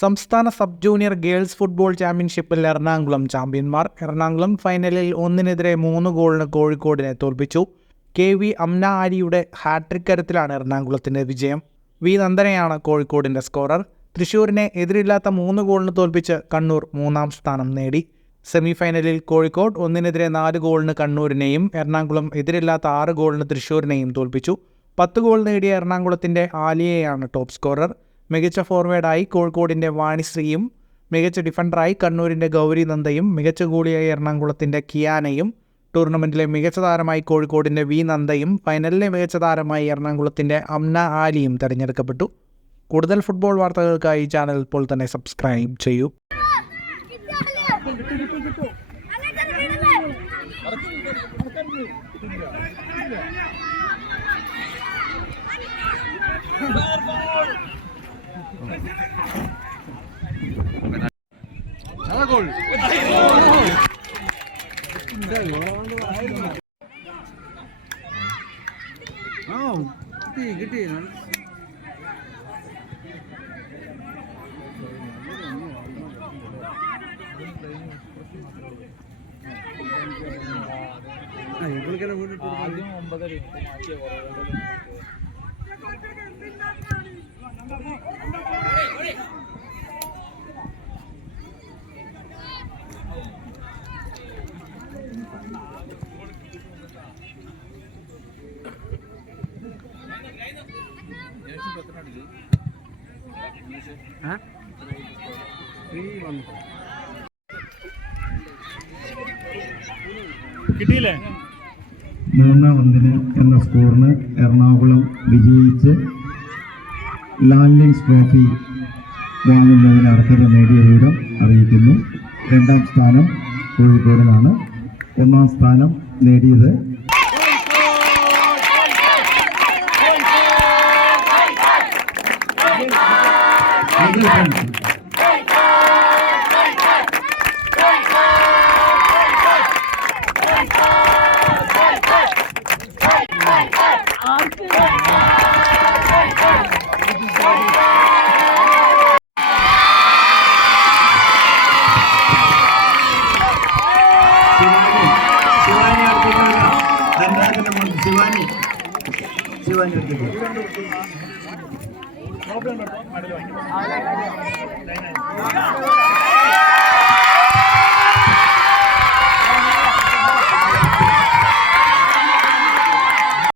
സംസ്ഥാന sub junior girls football ചാമ്പ്യൻഷിപ്പിൽ എറണാകുളം ചാമ്പ്യന്മാർ. എറണാകുളം ഫൈനലിൽ 1-നെതിരെ 3 ഗോളിന് കോഴിക്കോടിനെ തോൽപ്പിച്ചു. KV അംന ആരിയുടെ ഹാട്രിക് കരുത്തിലാണ് എറണാകുളത്തിൻ്റെ വിജയം. വി നന്ദനയാണ് കോഴിക്കോടിൻ്റെ സ്കോറർ. തൃശ്ശൂരിനെ എതിരില്ലാത്ത 3 ഗോളിന് തോൽപ്പിച്ച് കണ്ണൂർ 3-ാം സ്ഥാനം നേടി. സെമിഫൈനലിൽ കോഴിക്കോട് 1-നെതിരെ 4 ഗോളിന് കണ്ണൂരിനെയും എറണാകുളം എതിരില്ലാത്ത 6 ഗോളിന് തൃശ്ശൂരിനെയും തോൽപ്പിച്ചു. 10 ഗോൾ നേടിയ എറണാകുളത്തിൻ്റെ ആലിയയാണ് ടോപ്പ് സ്കോറർ. മികച്ച ഫോർവേഡായി കോഴിക്കോടിൻ്റെ വാണിശ്രീയും മികച്ച ഡിഫൻഡറായി കണ്ണൂരിൻ്റെ ഗൗരി നന്ദയും മികച്ച ഗോളിയായി എറണാകുളത്തിൻ്റെ കിയാനയും ടൂർണമെൻറ്റിലെ മികച്ച താരമായി കോഴിക്കോടിൻ്റെ വി നന്ദയും ഫൈനലിലെ മികച്ച താരമായി എറണാകുളത്തിൻ്റെ അംന ആലിയും തിരഞ്ഞെടുക്കപ്പെട്ടു. കൂടുതൽ ഫുട്ബോൾ വാർത്തകൾക്കായി ചാനൽ ഇപ്പോൾ തന്നെ സബ്സ്ക്രൈബ് ചെയ്യൂ. കിട്ടി ആദ്യം 9:30 മാറ്റിയ കിട്ടിയില്ലേ? 3-1 എന്ന സ്കോറിന് എറണാകുളം വിജയിച്ച് ലാൻലിംഗ്സ് ട്രോഫി വാങ്ങുന്നതിന് അർഹത നേടിയ വിവരം അറിയിക്കുന്നു. 2-ാം സ്ഥാനം കോഴിക്കോടിനാണ്. 1-ാം സ്ഥാനം നേടിയത് ശിവാനി